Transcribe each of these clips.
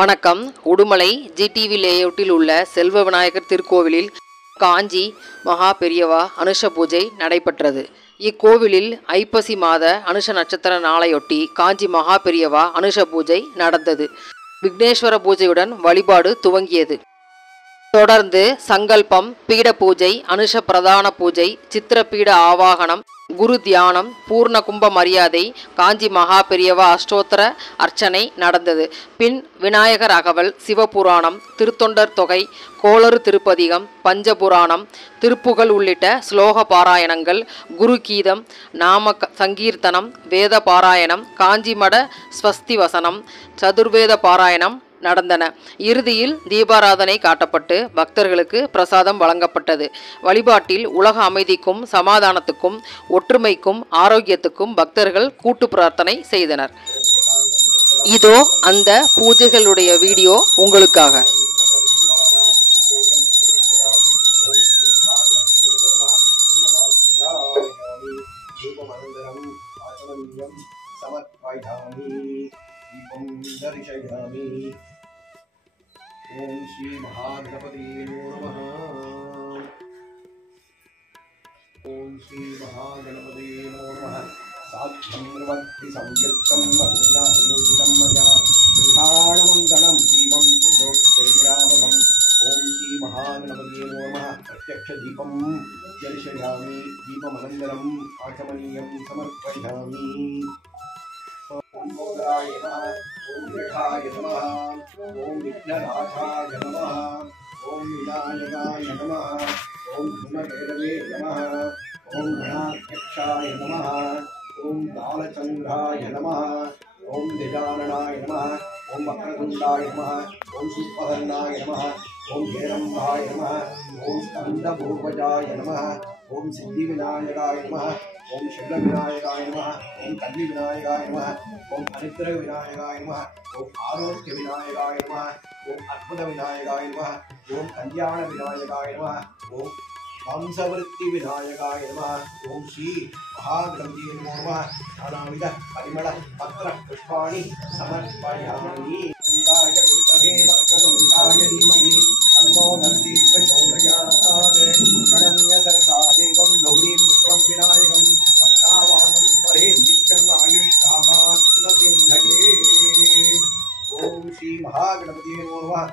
வணக்கம். உடுமலை ஜிடிவி லேஅவுட்டில் உள்ள செல்வ விநாயகர் திருக்கோவிலில் காஞ்சி மகா பெரியவா அனுஷ பூஜை நடைபெற்றது. இக்கோவிலில் ஐப்பசி மாத அனுஷ நட்சத்திர நாளையொட்டி காஞ்சி மகா பெரியவா அனுஷ பூஜை நடந்தது. விக்னேஸ்வர பூஜையுடன் வழிபாடு துவங்கியது. தொடர்ந்து சங்கல்பம், பீட பூஜை, அனுஷ பிரதான பூஜை, சித்திரபீட ஆவாகனம், குரு தியானம், பூர்ண கும்ப மரியாதை, காஞ்சி மகா பெரியவா அஷ்டோத்தர அர்ச்சனை நடந்தது. பின் விநாயகர் அகவல், சிவபுராணம், திருத்தொண்டர் தொகை, கோளறு திருப்பதிகம், பஞ்சபுராணம், திருப்புகழ் உள்ளிட்ட ஸ்லோக பாராயணங்கள், குரு கீதம், நாம சங்கீர்த்தனம், வேத பாராயணம், காஞ்சிமட ஸ்வஸ்தி வசனம், சதுர்வேத பாராயணம் நடந்தன. இறுதியில் தீபாராதனை காட்டப்பட்டு பக்தர்களுக்கு பிரசாதம் வழங்கப்பட்டது. வழிபாட்டில் உலக அமைதிக்கும் சமாதானத்துக்கும் ஒற்றுமைக்கும் ஆரோக்கியத்துக்கும் பக்தர்கள் கூட்டு பிரார்த்தனை செய்தனர். இதோ அந்த பூஜைகளுடைய வீடியோ உங்களுக்காக. ओम श्री महागणपति नमः। ओम श्री महागणपति नमः। साक्षात् संयुक्तं वन्नायोजितं मया त्रिकाणमण्डलं दीपं त्रिलोक्यविरामकम्। ओम श्री महागणपति नमः। प्रत्यक्ष दीपं दर्शयामि, दीपमनन्तरम् आचमनीयं समर्पयामि। ओम मोदराय नमः। ओम विघ्नाय नमः। ओम विघ्ननाशाय नमः। ओम विनायकाय नमः। ओम धूमकेतवे नमः। ओम गणाध्यक्षाय नमः। ओम बालचन्द्राय नमः। ओम गजाननाय नमः। ओम वक्रतुण्डाय नमः। ओम सुपर्णाय नमः। ओम हेरम्बाय नमः। ओम स्कन्दपूर्वजाय नमः। ओम सिद्धिविनायकाय नमः। ओम शूलविनायकाय नमः। ओम कन्निविनायकाय नमः। ओम अनुग्रहविनायकाय नमः। ओम आरोग्यविनायकाय नमः। ओम अद्भुतविनायकाय नमः। ओम कल्याणविनायकाय नमः। ओम वंशवृत्तिविनायकाय नमः। ओम श्री महागणपति नमः। नानाविध परिमल पत्र पुष्पाणि समर्पयामि। शिवाय विद्महे वक्रतुण्डाय धीमहि तन्नो नन्दी प्रचोदयात्। प्रणम्य सरसा देवं गौरीं पुत्रं विनायकं भक्तावासं स्मरे नित्यम् आयुष्कामात्मसिद्धये। ओम श्री महागणपति नमः।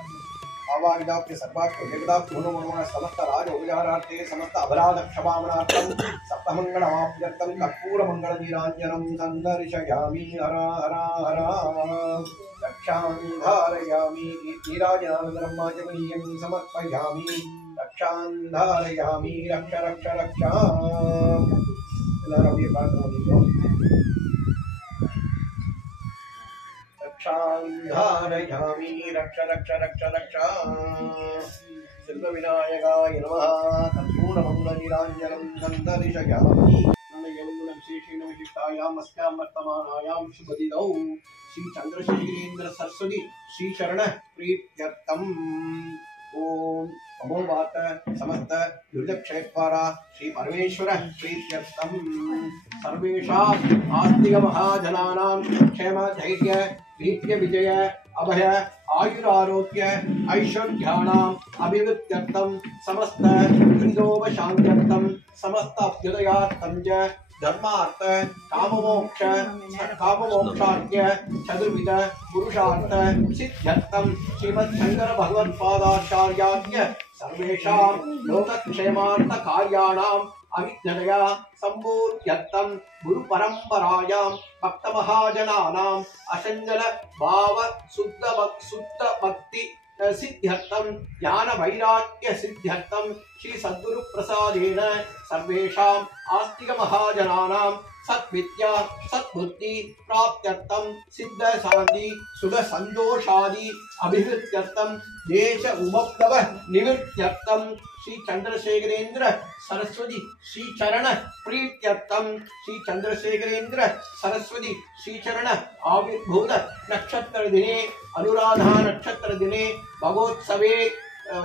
आवाहिताप्य सर्वात्मजगदाप्यो नमः। समस्त राज उपचारार्थे समस्त अपराध क्षमापणार्थं सप्तमङ्गलमाप्यर्थं कर्पूरमङ्गलनीराञ्जनं सन्दर्शयामि। हर हर हर रक्षामि धारयामि नीराजनानन्तरं आचमनीयं समर्पयामि। रक्षां धारयामि रक्ष रक्ष रक्ष। எல்லாரும் அப்படியே பார்க்கணும். रक्षांधारयामि रक्ष रक्ष रक्ष रक्ष। सिद्धविनायकाय नमः। कर्पूरमङ्गलनीराञ्जनं सन्दर्शयामि। विशेषेण विशिष्टायां अस्यां वर्तमानायां शुभदिनौ श्री चन्द्रशेखरेन्द्र सरस्वती श्री शरण प्रीत्यर्थम्। ओम नमो वात समस्त दुर्दक्षेत्वारा श्री परमेश्वर प्रीत्यर्थम्। सर्वेषाम् आस्तिक महाजनानां क्षेम धैर्य वीर्य विजय अभय आयुरारोग्य ऐश्वर्याणाम् अभिवृद्ध्यर्थं समस्त दुरितोपशान्त्यर्थं समस्त अभ्युदयार्थं च धर्मार्थ काममोक्षार्थ चतुर्विध पुरुषार्थ सिद्ध्यर्थं श्रीमद्शंकर भगवत्पादाचार्यास्य सर्वेषां लोकक्षेमार्थ कार्याणाम् अविघ्नतया सम्पूर्त्यर्थं गुरु परंपरायां भक्त महाजनानां अचंचल भाव शुद्ध भक्ति सिद्ध्यर्थं ज्ञान वैराग्य सिद्ध्यर्थं श्री सद्गुरु प्रसादेन सर्वेषाम् आस्तिक महाजनानां सद्विद्या सद्बुद्धि प्राप्त्यर्थं सिद्ध शांति सुख संतोषादि अभिवृद्ध्यर्थं देश उपप्लव निवृत्त्यर्थं श्री चन्द्रशेखरेन्द्र सरस्वती श्री चरण प्रीत्यर्थं श्री चन्द्रशेखरेन्द्र सरस्वती श्री चरण आविर्भूत नक्षत्र दिने अनुराधा नक्षत्र दिने भगवत्सवे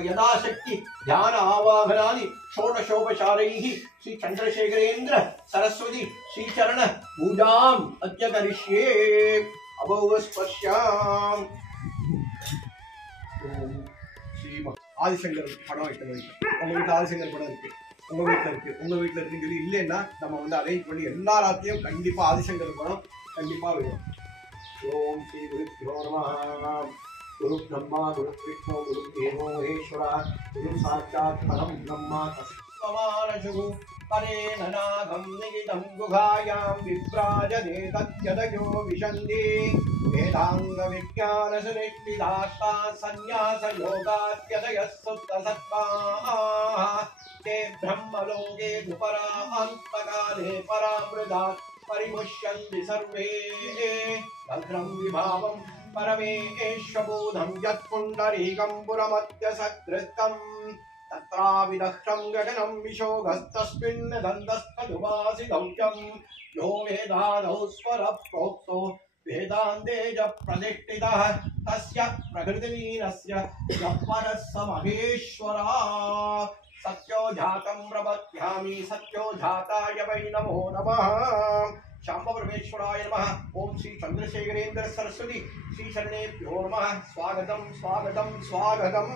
यदाशक्ति ध्यान आवाहनादि षोडशोपचारैः श्री चन्द्रशेखरेन्द्र सरस्वती श्री चरण पूजाम् अद्य करिष्ये। अभोगस्पर्श्याम्। ஆதிசங்கர் படம் வைக்கணும். உங்கள் வீட்டில் ஆதிசங்கர் படம் இருக்குது, உங்கள் வீட்டில் இருக்குது, உங்கள் வீட்டில் இருக்குன்னு சொல்லி இல்லைன்னா நம்ம வந்து அரேஞ்ச் பண்ணி எல்லா ராத்திரியும் கண்டிப்பாக ஆதிசங்கர் படம் கண்டிப்பாக வேணும். ஓம் ஸ்ரீ குருப்யோ நமः. குரு பிரம்மா குரு விஷ்ணு குரு தேவோ மகேஸ்வரா குரு சாட்சாத் பரம் பிரம்மா தஸ்மானசு பரேன நாகம் நிகிதம் குகாயாம் விப்ராஜதே தத்யதயோ விஷந்தி வேதாங்க விஜ்ஞான சுனிஷ்டிதாஸ்தா சந்நியாச யோகாத்யதயः சுத்த சத்மாः ते ब्रह्मलोके उपरान्तकाले परामृतात् परिमुष्यन्ति सर्वे भद्रं विभावं परमेश्वरबोधं यत्पुण्डरीकं पुरमत्यसकृतं तत्राविदक्षं गगनं विशोगस्तस्मिन् दन्तस्थदुवासिदौचं यो वेदादौ स्वरः प्रोक्तो वेदान्ते च प्रतिष्ठितः तस्य प्रकृतिलीनस्य यः परः स महेश्वरः सत्यो जातं प्रपद्यामि सत्यो जाताय वै नमो नमः. शाम्ब परमेश्वराय नमः. ओम श्री चंद्रशेखरेन्द्र सरस्वती श्री शरणेभ्यो नमः. स्वागतं स्वागतं स्वागतं.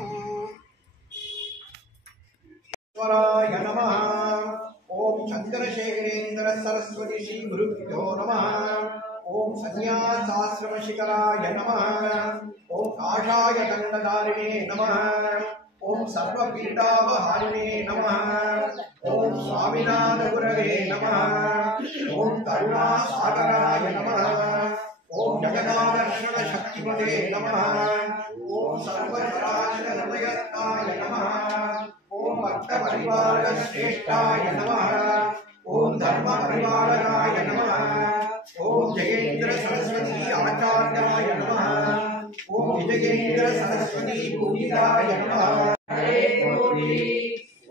ईश्वराय नमः. ओम चंद्रशेखरेन्द्र सरस्वती श्री गुरुभ्यो नमः. ओम संन्यासाश्रम शिखराय नमः. ओम काषाय दण्डधारिणे नमः. ओम सर्वपीडावहारिणे नमः. ओम स्वामिनाथ गुरवे नमः. ओम करुणासागराय नमः. ओम जगदादर्शन शक्तिपते नमः. ओम सर्वचराचर हृदयस्थाय नमः. ओम भक्त परिवार श्रेष्ठाय नमः. ओम धर्म परिवारकाय नमः. ओम जयेन्द्र सरस्वती आचार्याय नमः. ओम विजयेन्द्र सरस्वती पूजिताय नमः. हरे कोटि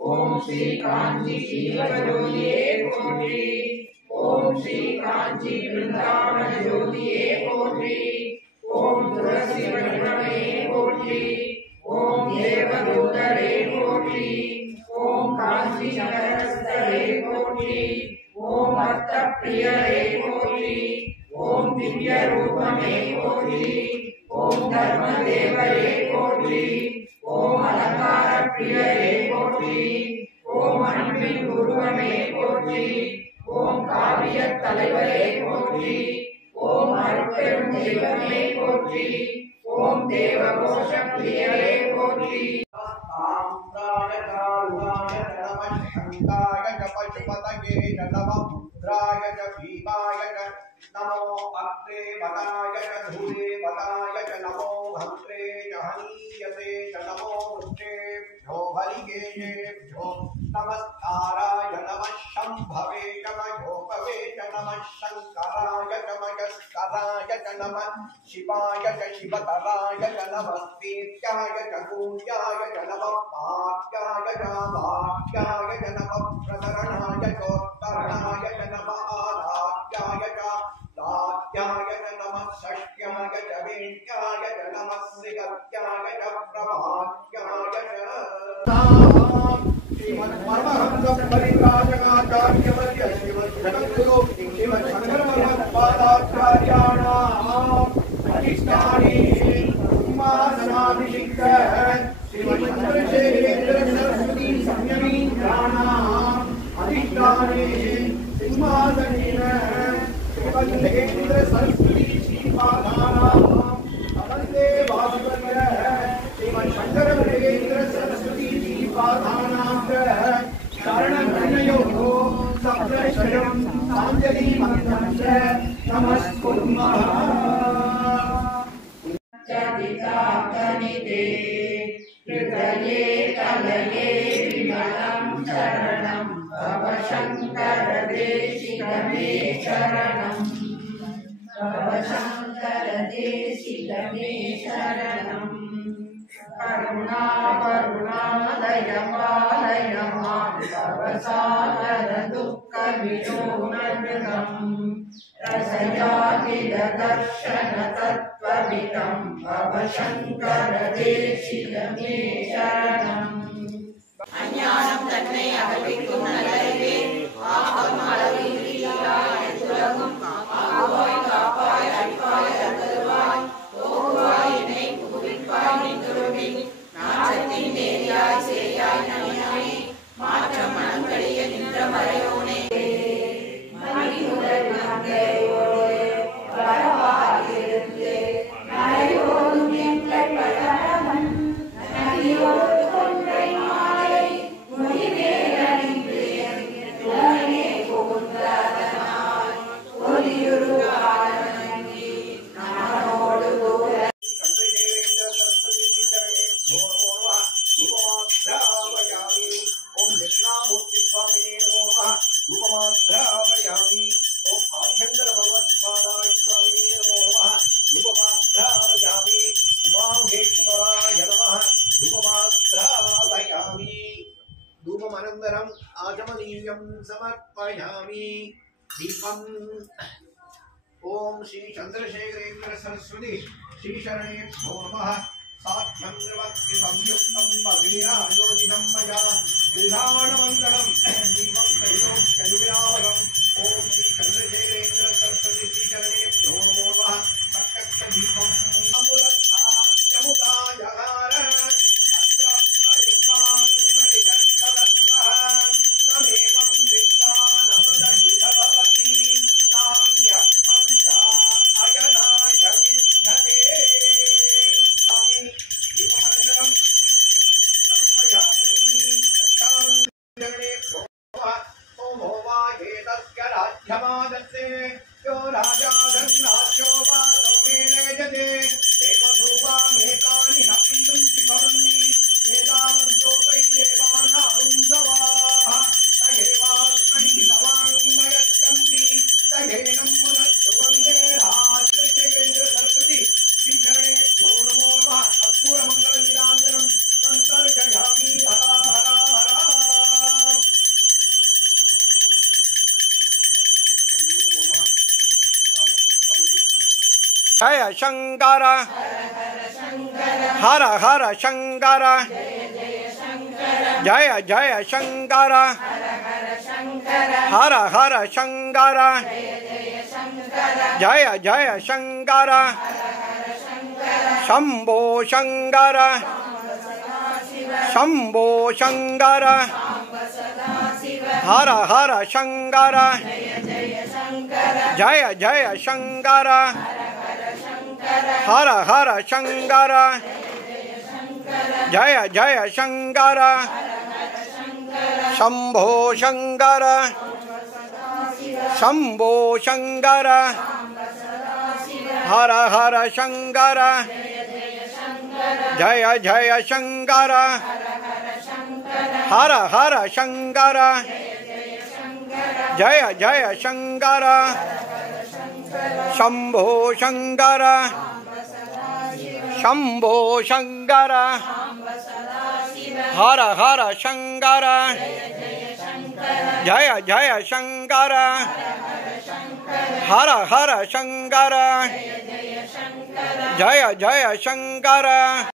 ओम श्री कांची शिवज्योतिये कोटि ओम श्री कांची वृंदावन ज्योतिये कोटि ओम तुलसी वैष्णवे कोटि ओम देवदूतरे कोटि ओम कांची नगरस्थले कोटि ओम भक्तप्रियरे कोटि ओम दिव्य रूपमे कोटि ओम धर्मदेवरे कोटि ओम अलंकार प्रियरे कोटि ओम अनबिन गुरुवे कोटि ओम काव्य तलैवरे कोटि ओम अरुपेरुम देवमे कोटि ओम देवघोष प्रियरे कोटि आम्राय कारुणाय नमः. शंकाय च पशुपतये नमः. रुद्राय च भीमाय च नमो अत्रे वदाय च धूले वदाय च नमो हन्त्रे च हनीयते च नमो वृक्षेभ्यो हरिकेशेभ्यो नमस्काराय नमः. शम्भवे च मयोपवे च नमः. शङ्कराय च मयस्कराय च नमः. शिवाय च शिवतराय च नमस्तेत्याय च कूल्याय च नमः. पात्याय च वाक्याय च नमः. प्रकरणाय चोत्तरणाय च नमः. आराध्याय च लाध्याय च नमः. षष्ट्याय च वेद्याय च नमः. श्रीगत्याय च प्रभात्याय च श्रीमन्परमहंस परिव्राजकाचार्यवर्य श्रीमद्जगद्गुरु श्रीमच्छङ्करभगवत्पादाचार्याणाम् अधिष्ठाने सिंहासनाभिषिक्त श्रीमच्चन्द्रशेखरेन्द्र सरस्वती संयमीन्द्राणाम् अधिष्ठाने सिंहासनेन श्रीमज्जयेन्द्र सरस्वती श्रीपादानाम् अवन्ते वासुदेव श्रीमच्छङ्करभगवेन्द्र सरस्वती श्रीपादानाम् शरणगणयोः सप्तशयं साञ्जलिमन्त्रं च नमस्कुर्मः. चदिताकनिते हृदये कलये विमलं शरणं भव शङ्कर देशिकमे शरणं भव शङ्कर देशिकमे शरणं करुणालय पालय मां भव सागर दुःखविलोमनृतं रसयाखिलदर्शन तत्त्वविदं भव शङ्कर देशिकमे शरणम् अज्ञानं तन्नै अகற்றிக்கும் நல்லறிவே ஆகம் அளவில்லாய் துலகும் ஆகுவாய் காப்பாய் அடிப்பாய் அருள்வாய் போகுவாய் என்னை புகுவிப்பாய் நின்றுருவின் நாசத்தின் நேரியா पानीयं समर्पयामि दीपम् ओम श्री चंद्रशेखरेन्द्र सरस्वती श्री शरणेभ्यो नमः साध्यं निर्वक्ति संयुक्तं भगीरायोजितं मया विधानमङ्गलं दीपं त्रैलोक्यविरावहम् ओम श्री चंद्रशेखरेन्द्र सरस्वती श्री शरणेभ्यो नमो नमः प्रत्यक्ष दीपं अमृतामुदायहार तत्रपरिक्वान् परिदत्तवत्सः तमेवं विद्वान् अमृतहितभवति नान्यः पन्था अयनाय विद्यते स्वामी दीपमण्डलं समर्पयामि सोमो वा एतस्य राज्यमादत्ते यो राजा धन्राज्यो वा सौमेनेजते देवधूपामेतानि हवितुं शिभवन्ति एतावन्तो वै देवानारुन्धवाः स एवास्मै नवाङ्मयस्कन्ति स एनं पुनस्तु वन्दे राजशेखरेन्द्र सरस्वती श्रीशरणेभ्यो नमो नमः कर्पूरमङ्गलनिराञ्जनं सन्तर्जयामि हर हर हर जय शंकर हर हर शंकर जय जय शंकर हर हर शंकर जय जय शंकर शंभो शंकर शंभो शंकर हर हर शंकर जय जय शंकर हर हर शंकर जय जय शंकर शंभो शंकर शंभो शंकर हर हर शंकर जय जय शंकर हर हर शंकर जय जय शंकर शंभो शंकर शंभो शंकर हर हर शंकर जय जय शंकर हर हर शंकर जय जय शंकर